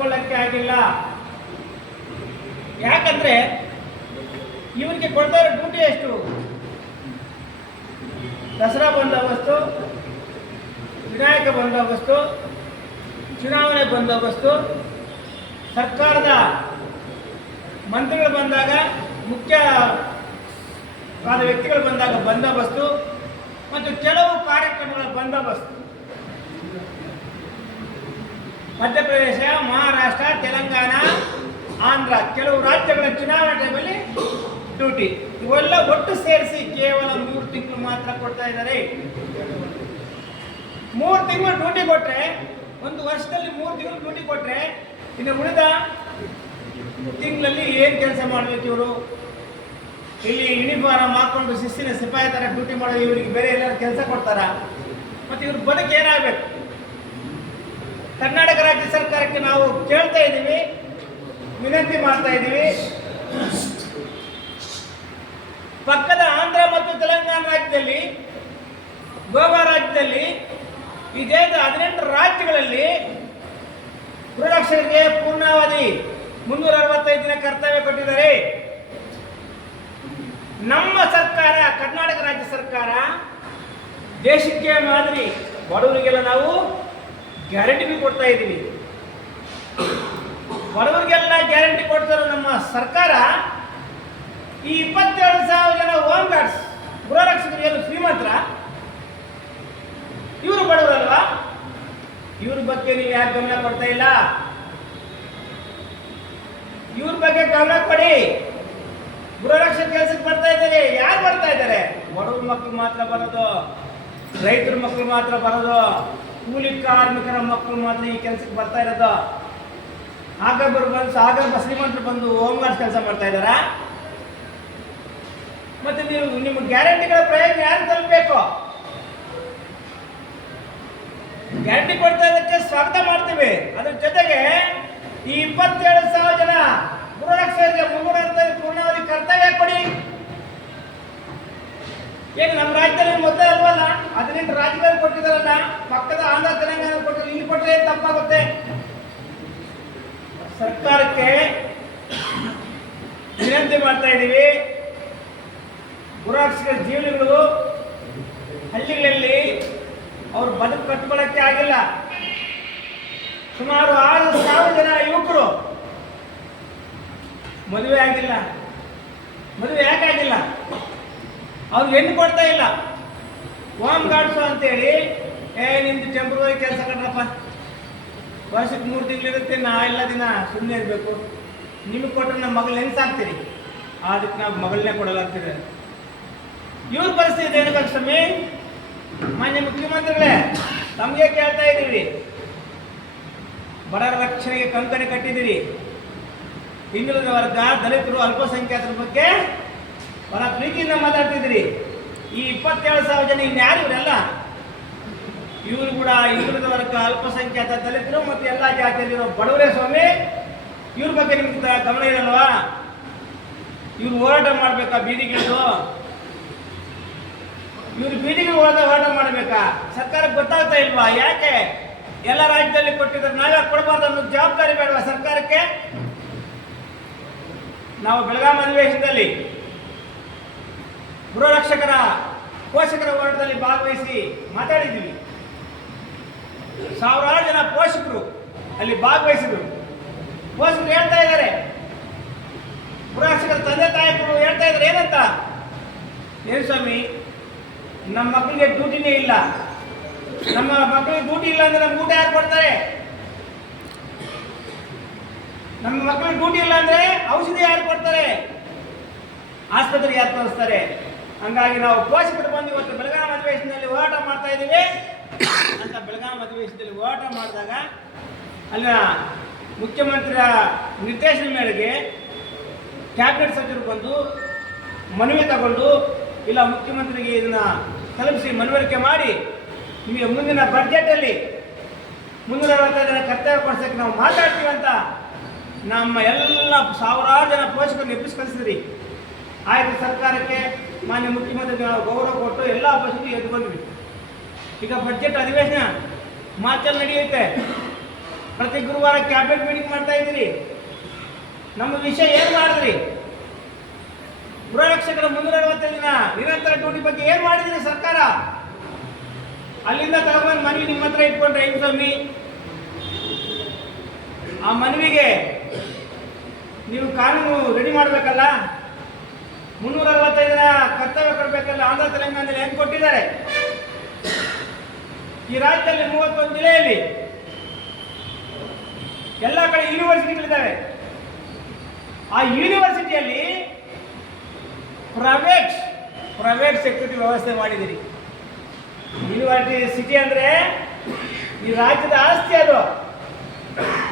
ಕಟ್ಕೊಳ್ಳೋಕ್ಕೆ ಆಗಿಲ್ಲ. ಯಾಕಂದ್ರೆ ಇವರಿಗೆ ಕೊಡ್ತಾ ಇರೋ ಡ್ಯೂಟಿ ಎಷ್ಟು? ದಸರಾ ಬಂದೋಬಸ್ತು ವಿನಾಯಕ ಬಂದೋಬಸ್ತು ಚುನಾವಣೆ ಬಂದೋಬಸ್ತು ಸರ್ಕಾರದ ಮಂತ್ರಿಗಳು ಬಂದಾಗ, ಮುಖ್ಯ ವ್ಯಕ್ತಿಗಳು ಬಂದಾಗ ಬಂದೋಬಸ್ತು ಮತ್ತು ಕೆಲವು ಕಾರ್ಯಕ್ರಮಗಳ ಬಂದೋಬಸ್ತು ಮಧ್ಯಪ್ರದೇಶ, ಮಹಾರಾಷ್ಟ್ರ, ತೆಲಂಗಾಣ, ಆಂಧ್ರ ಕೆಲವು ರಾಜ್ಯಗಳ ಚುನಾವಣೆ ಟೈಮಲ್ಲಿ ಡ್ಯೂಟಿ ಇವೆಲ್ಲ ಒಟ್ಟು ಸೇರಿಸಿ ಕೇವಲ ಮೂರು ತಿಂಗಳು ಮಾತ್ರ ಕೊಡ್ತಾ ಇದ್ದಾರೆ. ಮೂರು ತಿಂಗಳು ಡ್ಯೂಟಿ ಕೊಟ್ಟರೆ ಒಂದು ವರ್ಷದಲ್ಲಿ ಮೂರು ತಿಂಗಳು ಡ್ಯೂಟಿ ಕೊಟ್ಟರೆ ಇನ್ನು ಉಳಿದ ತಿಂಗಳಲ್ಲಿ ಏನು ಕೆಲಸ ಮಾಡಬೇಕು ಇವರು? ಇಲ್ಲಿ ಯೂನಿಫಾರ್ಮ್ ಹಾಕೊಂಡು ಶಿಸ್ತಿನ ಸಿಪಾಯಿ ಥರ ಡ್ಯೂಟಿ ಮಾಡೋದು ಇವರಿಗೆ ಬೇರೆ ಎಲ್ಲರೂ ಕೆಲಸ ಕೊಡ್ತಾರ? ಮತ್ತು ಇವ್ರ ಬದುಕು ಏನಾಗಬೇಕು? ಕರ್ನಾಟಕ ರಾಜ್ಯ ಸರ್ಕಾರಕ್ಕೆ ನಾವು ಕೇಳ್ತಾ ಇದ್ದೀವಿ, ವಿನಂತಿ ಮಾಡ್ತಾ ಇದ್ದೀವಿ. ಪಕ್ಕದ ಆಂಧ್ರ ಮತ್ತು ತೆಲಂಗಾಣ ರಾಜ್ಯದಲ್ಲಿ, ಗೋವಾ ರಾಜ್ಯದಲ್ಲಿ, ಈ ದೇಶದ ಹದಿನೆಂಟು ರಾಜ್ಯಗಳಲ್ಲಿ ಗೃಹರಕ್ಷಣೆಗೆ ಪೂರ್ಣಾವಧಿ ಮುನ್ನೂರ ಅರವತ್ತೈದು ದಿನ ಕರ್ತವ್ಯ ಕೊಟ್ಟಿದ್ದಾರೆ. ನಮ್ಮ ಸರ್ಕಾರ, ಕರ್ನಾಟಕ ರಾಜ್ಯ ಸರ್ಕಾರ ದೇಶಕ್ಕೆ ಮಾದರಿ, ಬಡವರಿಗೆಲ್ಲ ನಾವು ಗ್ಯಾರಂಟಿ ಕೊಡ್ತಾ ಇದ್ದೀವಿ. ಬಡವರಿಗೆಲ್ಲ ಗ್ಯಾರಂಟಿ ಕೊಡ್ತಾರೆ ನಮ್ಮ ಸರ್ಕಾರ ಈ ಇಪ್ಪತ್ತೆರಡು ಸಾವಿರ ಜನ ಹೋಮ್ ಗಾರ್ಡ್ಸ್ ಗೃಹರಕ್ಷಕರು ಏನು ಶ್ರೀಮಂತರ ಇವರು ಬಡವರಲ್ವಾ? ಇವ್ರ ಬಗ್ಗೆ ನೀವು ಯಾರು ಗಮನ ಕೊಡ್ತಾ ಇಲ್ಲ? ಇವ್ರ ಬಗ್ಗೆ ಗಮನ ಕೊಡಿ. ಗೃಹರಕ್ಷಕ ಕೆಲಸಕ್ಕೆ ಬರ್ತಾ ಇದ್ದಾರೆ. ಯಾರು ಬರ್ತಾ ಇದ್ದಾರೆ? ಬಡವ್ರ ಮಕ್ಕಳು ಮಾತ್ರ ಬರೋದು, ರೈತರ ಮಕ್ಕಳು ಮಾತ್ರ ಬರೋದು. ಕೂಲಿ ಕಾರ್ಮಿಕರ ಮಕ್ಕಳು ಮಾತ್ರ ಈ ಕೆಲಸಕ್ಕೆ ಬರ್ತಾ ಇರೋದು. ಆಗ ಬಂದು ಆಗ ಶ್ರೀಮಂತರು ಬಂದು ಹೋಮ್ ಗಾರ್ಡ್ಸ್ ಕೆಲಸ ಮಾಡ್ತಾ ಇದ್ದಾರಾ? ಮತ್ತೆ ನೀವು ನಿಮ್ಮ ಗ್ಯಾರಂಟಿಗಳ ಪ್ರಯೋಜನ ಯಾರು ತಲುಪಬೇಕು? ಗ್ಯಾರಂಟಿ ಕೊಡ್ತಾ ಇದಕ್ಕೆ ಸ್ವಾಗತ ಮಾಡ್ತೀವಿ. ಅದ್ರ ಜೊತೆಗೆ ಈ ಇಪ್ಪತ್ತೇಳು ಸಾವಿರ ಜನ ಗೃಹರಕ್ಷಕರಿಗೆ ಮುನ್ನೂರ ಪೂರ್ಣಾವಧಿ ಕರ್ತವ್ಯ ಕೊಡಿ. ಏನು, ನಮ್ಮ ರಾಜ್ಯದಲ್ಲಿ ಮೊದಲೇ ಅಲ್ವಲ್ಲ? ಹದಿನೆಂಟು ರಾಜ್ಯಗಳಲ್ಲಿ ಕೊಟ್ಟಿದ್ದಾರಲ್ಲ, ಪಕ್ಕದ ಆಂಧ್ರ, ತೆಲಂಗಾಣ ಕೊಟ್ಟರೆ ಇಲ್ಲಿ ಕೊಟ್ಟರೆ ತಪ್ಪಾಗುತ್ತೆ? ಸರ್ಕಾರಕ್ಕೆ ವಿನಂತಿ ಮಾಡ್ತಾ ಇದ್ದೀವಿ. ಗೃಹರಕ್ಷಕರ ಜೀವನಗಳು ಹಳ್ಳಿಗಳಲ್ಲಿ ಅವ್ರು ಬದುಕು ಕಟ್ಕೊಳ್ಳೋಕ್ಕೆ ಆಗಿಲ್ಲ. ಸುಮಾರು ಆರು ಸಾವಿರ ಜನ ಯುವಕರು ಮದುವೆ ಆಗಿಲ್ಲ. ಮದುವೆ ಯಾಕಾಗಿಲ್ಲ? ಅವ್ರಿಗೆ ಹೆಣ್ಣು ಕೊಡ್ತಾ ಇಲ್ಲ. ಹೋಮ್ ಗಾರ್ಡ್ಸು ಅಂತೇಳಿ, ಏ, ನಿಮ್ದು ಟೆಂಪ್ರವರಿ ಕೆಲಸ ಕಟ್ರಪ್ಪ. ವರ್ಷಕ್ಕೆ ಮೂರು ತಿಂಗಳಿರುತ್ತೆ, ನಾ ಎಲ್ಲ ದಿನ ಸುಮ್ಮನೆ ಇರಬೇಕು. ನಿಮಗೆ ಕೊಟ್ಟರೆ ನಮ್ಮ ಮಗಳು ಹೆಂಗೆ ಅದಕ್ಕೆ ನಾವು ಮಗಳನ್ನೇ ಕೊಡಲ್ಲ ಅಂತೀರಿ ಇವ್ರ ಪರಿಸ್ಥಿತಿ ಏನು ಲಕ್ಷ್ಮಿ ಮಾನ್ಯ ಮುಖ್ಯಮಂತ್ರಿಗಳೇ ತಮಗೆ ಕೇಳ್ತಾ ಇದ್ದೀವಿ. ಬಡವರ ರಕ್ಷಣೆಗೆ ಕಂಕಣಿ ಕಟ್ಟಿದ್ದೀರಿ. ಹಿಂದುಳಿದ ವರ್ಗ ದಲಿತರು ಅಲ್ಪಸಂಖ್ಯಾತರ ಬಗ್ಗೆ ಬಹಳ ಪ್ರೀತಿಯಿಂದ ಮಾತಾಡ್ತಿದ್ದೀರಿ. ಈ ಇಪ್ಪತ್ತೇಳು ಸಾವಿರ ಜನ ಇನ್ಯಾರು ಇವರೆಲ್ಲ? ಇವರು ಕೂಡ ಹಿಂದುಳಿದ ವರ್ಗ ಅಲ್ಪಸಂಖ್ಯಾತ ದಲಿತರು ಮತ್ತು ಎಲ್ಲ ಜಾತಿಯಲ್ಲಿರೋ ಬಡವರೇ ಸ್ವಾಮಿ, ಇವ್ರ ಬಗ್ಗೆ ನಿಮ್ಗೆ ಗಮನ ಇರಲ್ವಾ? ಇವ್ರು ಹೋರಾಟ ಮಾಡ್ಬೇಕಾ ಬೀದಿಗಿಳಿದು ಇವ್ರು? ಬೀದಿಗೆ ಹೋದ ಹೋರಾಟ ಮಾಡಬೇಕಾ? ಸರ್ಕಾರಕ್ಕೆ ಗೊತ್ತಾಗ್ತಾ ಇಲ್ವಾ? ಯಾಕೆ? ಎಲ್ಲ ರಾಜ್ಯದಲ್ಲಿ ಕೊಟ್ಟಿದ್ರೆ ನಾವೇ ಕೊಡಬಾರ್ದು ಅನ್ನೋ ಜವಾಬ್ದಾರಿ ಬೇಡವಾ ಸರ್ಕಾರಕ್ಕೆ? ನಾವು ಬೆಳಗಾಂ ಅಧಿವೇಶನದಲ್ಲಿ ಗೃಹರಕ್ಷಕರ, ಪೋಷಕರ ಹೋರಾಟದಲ್ಲಿ ಭಾಗವಹಿಸಿ ಮಾತಾಡಿದ್ದೀವಿ. ಸಾವಿರಾರು ಜನ ಪೋಷಕರು ಅಲ್ಲಿ ಭಾಗವಹಿಸಿದ್ರು. ಪೋಷಕರು ಹೇಳ್ತಾ ಇದ್ದಾರೆ. ಗೃಹರಕ್ಷಕರ ತಂದೆ ತಾಯಿಗಳು ಹೇಳ್ತಾ ಇದ್ದಾರೆ, ಏನಂತ? ಏನು ಸ್ವಾಮಿ, ನಮ್ಮ ಮಕ್ಕಳಿಗೆ ಡ್ಯೂಟಿನೇ ಇಲ್ಲ. ನಮ್ಮ ಮಕ್ಕಳಿಗೆ ಡ್ಯೂಟಿ ಇಲ್ಲ ಅಂದ್ರೆ ನಮ್ಗೆ ಊಟ ಯಾರು ಕೊಡ್ತಾರೆ? ನಮ್ಮ ಮಕ್ಕಳಿಗೆ ಡ್ಯೂಟಿ ಇಲ್ಲ ಅಂದ್ರೆ ಔಷಧಿ ಯಾರು ಕೊಡ್ತಾರೆ? ಆಸ್ಪತ್ರೆಗೆ ಯಾರು ತೋರಿಸ್ತಾರೆ? ಹಂಗಾಗಿ ನಾವು ಪೋಷಕರು ಬಂದು ಇವತ್ತು ಬೆಳಗಾಂ ಅಧಿವೇಶನದಲ್ಲಿ ಹೋರಾಟ ಮಾಡ್ತಾ ಇದ್ದೀವಿ. ಅಂತ ಬೆಳಗಾಂ ಅಧಿವೇಶನದಲ್ಲಿ ಹೋರಾಟ ಮಾಡಿದಾಗ ಅಲ್ಲಿನ ಮುಖ್ಯಮಂತ್ರಿಯ ನಿರ್ದೇಶನ ಮೇರೆಗೆ ಕ್ಯಾಬಿನೆಟ್ ಸಚಿವರು ಬಂದು ಮನವಿ ತಗೊಂಡು, ಇಲ್ಲ ಮುಖ್ಯಮಂತ್ರಿಗೆ ಇದನ್ನ ತಲುಪಿಸಿ ಮನವರಿಕೆ ಮಾಡಿ, ನಿಮಗೆ ಮುಂದಿನ ಬಜೆಟಲ್ಲಿ ಮುಂದಿನ ಜನ ಕರ್ತವ್ಯ ಪಡಿಸೋಕೆ ನಾವು ಮಾತಾಡ್ತೀವಿ ಅಂತ ನಮ್ಮ ಎಲ್ಲ ಸಾವಿರಾರು ಜನ ಪೋಷಕರು ಎಬ್ಬಿಸಿ ಕಳಿಸಿದ್ರಿ. ಆಯ್ತು ಸರ್ಕಾರಕ್ಕೆ ಮಾನ್ಯ ಮುಖ್ಯಮಂತ್ರಿ ಗೌರವ ಕೊಟ್ಟು ಎಲ್ಲ ಪೋಷಕರು ಎದ್ದು ಬಂದ್ವಿ ಈಗ ಬಜೆಟ್ ಅಧಿವೇಶನ ಮಾರ್ಚಲ್ಲಿ ನಡೆಯುತ್ತೆ. ಪ್ರತಿ ಗುರುವಾರ ಕ್ಯಾಬಿನೆಟ್ ಮೀಟಿಂಗ್ ಮಾಡ್ತಾ ಇದ್ದೀರಿ. ನಮ್ಮ ವಿಷಯ ಏನು ಮಾಡಿದ್ರಿ? ಗೃಹರಕ್ಷಕರ ಮುನ್ನೂರ ಅರವತ್ತೈದು ದಿನ ನಿರಂತರ ಡ್ಯೂಟಿ ಬಗ್ಗೆ ಏನು ಮಾಡಿದ್ರಿ ಸರ್ಕಾರ? ಅಲ್ಲಿಂದ ತಗೊಂಡು ಮನವಿ ನಿಮ್ಮ ಹತ್ರ ಇಟ್ಕೊಂಡ್ರೆ ಹೆಂಗ್ ಸ್ವಾಮಿ? ಆ ಮನವಿಗೆ ನೀವು ಕಾನೂನು ರೆಡಿ ಮಾಡಬೇಕಲ್ಲ? ಮುನ್ನೂರ ಅರವತ್ತೈದು ದಿನ ಕರ್ತವ್ಯ ಕೊಡಬೇಕಲ್ಲ ಆಂಧ್ರ ತೆಲಂಗಾಣದಲ್ಲಿ ಹೆಂಗ್ ಕೊಟ್ಟಿದ್ದಾರೆ? ಈ ರಾಜ್ಯದಲ್ಲಿ ಮೂವತ್ತೊಂದು ಜಿಲ್ಲೆಯಲ್ಲಿ ಎಲ್ಲ ಕಡೆ ಯೂನಿವರ್ಸಿಟಿಗಳಿದ್ದಾವೆ. ಆ ಯೂನಿವರ್ಸಿಟಿಯಲ್ಲಿ ಪ್ರೈವೇಟ್ ಪ್ರೈವೇಟ್ ಸೆಕ್ಯೂರಿಟಿ ವ್ಯವಸ್ಥೆ ಮಾಡಿದಿರಿ ಯೂನಿವರ್ಸಿಟಿ, ಸಿಟಿ ಅಂದರೆ ಈ ರಾಜ್ಯದ ಆಸ್ತಿ ಅದು.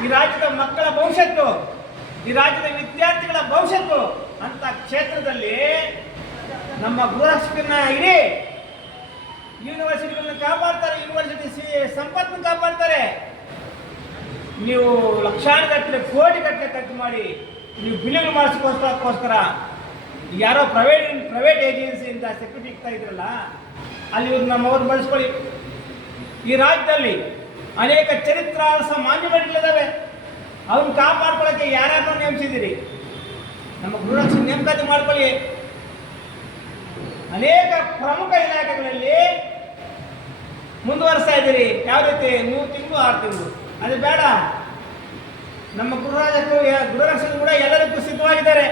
ಈ ರಾಜ್ಯದ ಮಕ್ಕಳ ಭವಿಷ್ಯತ್ತು. ಈ ರಾಜ್ಯದ ವಿದ್ಯಾರ್ಥಿಗಳ ಭವಿಷ್ಯತ್ತು ಅಂತ ಕ್ಷೇತ್ರದಲ್ಲಿ ನಮ್ಮ ಗೃಹಸ್ಥಿನ ಇಡೀ ಯೂನಿವರ್ಸಿಟಿಗಳನ್ನ ಕಾಪಾಡ್ತಾರೆ ಯೂನಿವರ್ಸಿಟಿ ಸಂಪತ್ತನ್ನು ಕಾಪಾಡ್ತಾರೆ. ನೀವು ಲಕ್ಷಾನುಗಟ್ಟಲೆ ಕೋಟಿ ಗಟ್ಟಲೆ ಖರ್ಚು ಮಾಡಿ ನೀವು ಬಿಲ್ಗಳು ಮಾಡಿಸ್ಕೋಸ್ಕರಕ್ಕೋಸ್ಕರ ಯಾರೋ ಪ್ರೈವೇಟ್ ಪ್ರೈವೇಟ್ ಏಜೆನ್ಸಿಯಿಂದ ಸೆಕ್ಯೂರಿಟಿ ಇರ್ತಾ ಇದ್ರಲ್ಲ, ಅಲ್ಲಿ ಇವ್ರು ನಮ್ಮವ್ರು ಬಳಸ್ಕೊಳ್ಳಿ. ಈ ರಾಜ್ಯದಲ್ಲಿ ಅನೇಕ ಚರಿತ್ರಾರ್ಹ ಮಾನ್ಯಗಳಿದ್ದಾವೆ. ಅವ್ರನ್ನ ಕಾಪಾಡ್ಕೊಳ್ಳೋಕ್ಕೆ ಯಾರ್ಯಾರನ್ನೋ ನೇಮಿಸಿದ್ದೀರಿ. ನಮ್ಮ ಗೃಹರಕ್ಷಣೆ ನೇಮಕಾತಿ ಮಾಡ್ಕೊಳ್ಳಿ. ಅನೇಕ ಪ್ರಮುಖ ಇಲಾಖೆಗಳಲ್ಲಿ ಮುಂದುವರಿಸ್ತಾ ಇದ್ದೀರಿ. ಯಾವ ರೀತಿ? ಮೂರು ತಿಂಗಳು, ಆರು ತಿಂಗಳು. ಅದು ಬೇಡ. ನಮ್ಮ ಗೃಹರಕ್ಷಕರು ಗೃಹರಕ್ಷಕರು ಕೂಡ ಎಲ್ಲರಿಗೂ ಸಿದ್ಧವಾಗಿದ್ದಾರೆ.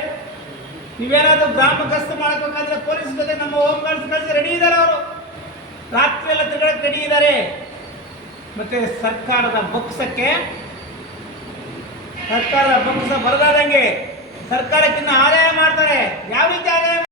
ನೀವೇನಾದರೂ ಗ್ರಾಮ ಗಸ್ತು ಮಾಡಬೇಕಾದ್ರೆ ಪೊಲೀಸ್ ಜೊತೆ ನಮ್ಮ ಹೋಮ್ ಗಾರ್ಡ್ಸ್ ಕಳಿಸಿ ರೆಡಿ ಇದ್ದಾರೆ ಅವರು. ರಾತ್ರಿ ಎಲ್ಲ ತಿರುಗಕ್ಕೆ ರೆಡಿ ಇದ್ದಾರೆ. ಮತ್ತೆ ಸರ್ಕಾರದ ಬೊಕ್ಕಸಕ್ಕೆ ಸರ್ಕಾರದ ಬೊಕ್ಕಸ ಬರದಾದಂಗೆ ಸರ್ಕಾರಕ್ಕಿನ್ನ ಆದಾಯ ಮಾಡ್ತಾರೆ. ಯಾವ ರೀತಿ ಆದಾಯ